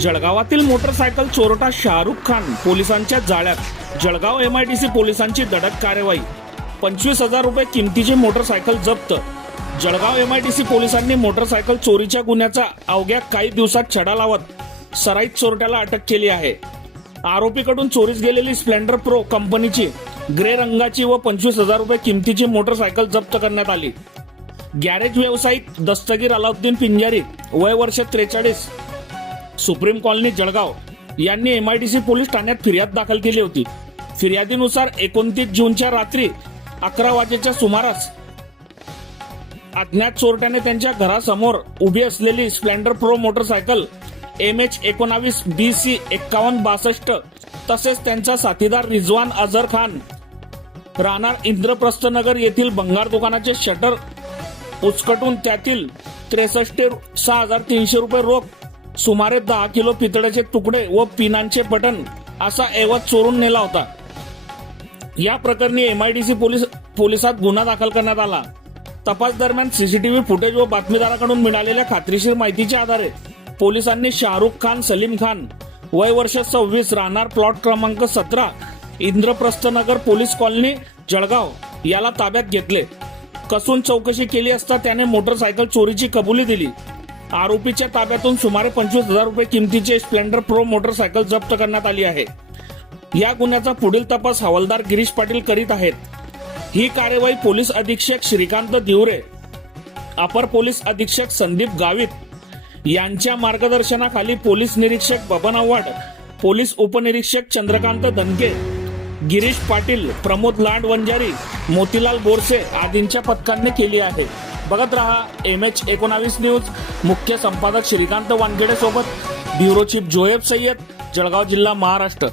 जळगावातील motorcycle चोरटा Shahrukh Khan पोलिसांच्या जाळ्यात। Jalgaon MIDC पोलिसांची धडक कार्यवाही। 25,000 रुपये किमतीची मोटरसायकल जप्त। जळगाव MIDC पोलिसांनी मोटरसायकल चोरीच्या गुन्ह्याचा अवघ्या काही दिवसात छडा लावत सराईत चोरट्याला अटक केली आहे। आरोपीकडून चोरीस गेलेली स्प्लेंडर प्रो कंपनीची ग्रे रंगाची व 25,000 रुपये किमतीची मोटरसायकल जप्त करण्यात आली। गॅरेज व्यावसायिक दस्तगीर अलाउद्दीन पिंजारी वय वर्ष 43 सुप्रीम कॉलनी जळगाव यांनी MIDC पोलीस ठाण्यात फिर्याद दाखल केली होती। फिर्यादीनुसार 29 जूनच्या रात्री 11 वाजेच्या सुमारास अज्ञात चोरट्याने त्यांच्या घरासमोर उभी असलेली Splendor pro motorcycle MH19 BC 5162 तसेच त्यांचा साथीदार रिजवान अझर खान राहणार इंद्रप्रस्थनगर येथील भंगार दुकानाचे शटर उचकटून त्यातील 63,300 रुपये रोख, सुमारे 10 किलो पितळेचे तुकडे व पिनांचे बटन असा ऐवज चोरून नेला होता। या प्रकरणी MIDC पोलिसात गुन्हा दाखल करण्यात आला। तपास दरम्यान CCTV फुटेज व बातमीदाराकडून मिळालेल्या खात्रीशीर माहितीच्या आधारे पोलिसांनी शाहरुख खान सलीम खान वय वर्ष 26 राहणार प्लॉट क्रमांक 17 इंद्रप्रस्थनगर पोलीस कॉलनी जळगाव याला ताब्यात घेतले। कसून चौकशी केली असता त्याने मोटरसायकल चोरीची कबुली दिली। आरोपीच्या ताब्यातून सुमारे 25,000 रुपये किमतीचे स्प्लेंडर प्रो मोटरसायकल जप्त करण्यात आली आहे। या गुन्ह्याचा पुढील तपास हवालदार गिरीश पाटील करीत आहेत। ही कार्यवाही पोलीस अधीक्षक श्रीकांत दिवरे, अपर पोलीस अधीक्षक संदीप गावित यांच्या मार्गदर्शनाखाली पोलीस निरीक्षक बबन आव्हाड, पोलीस उपनिरीक्षक चंद्रकांत धनके, गिरीश पाटील, प्रमोद लांड वंजारी, मोतीलाल बोरसे आदींच्या पथकांनी केली आहे। बघत रहा MH19 न्यूज। मुख्य संपादक श्रीकांत वानखेडे सोबत ब्युरो चीफ जोएब सय्यद, जळगाव जिल्हा, महाराष्ट्र।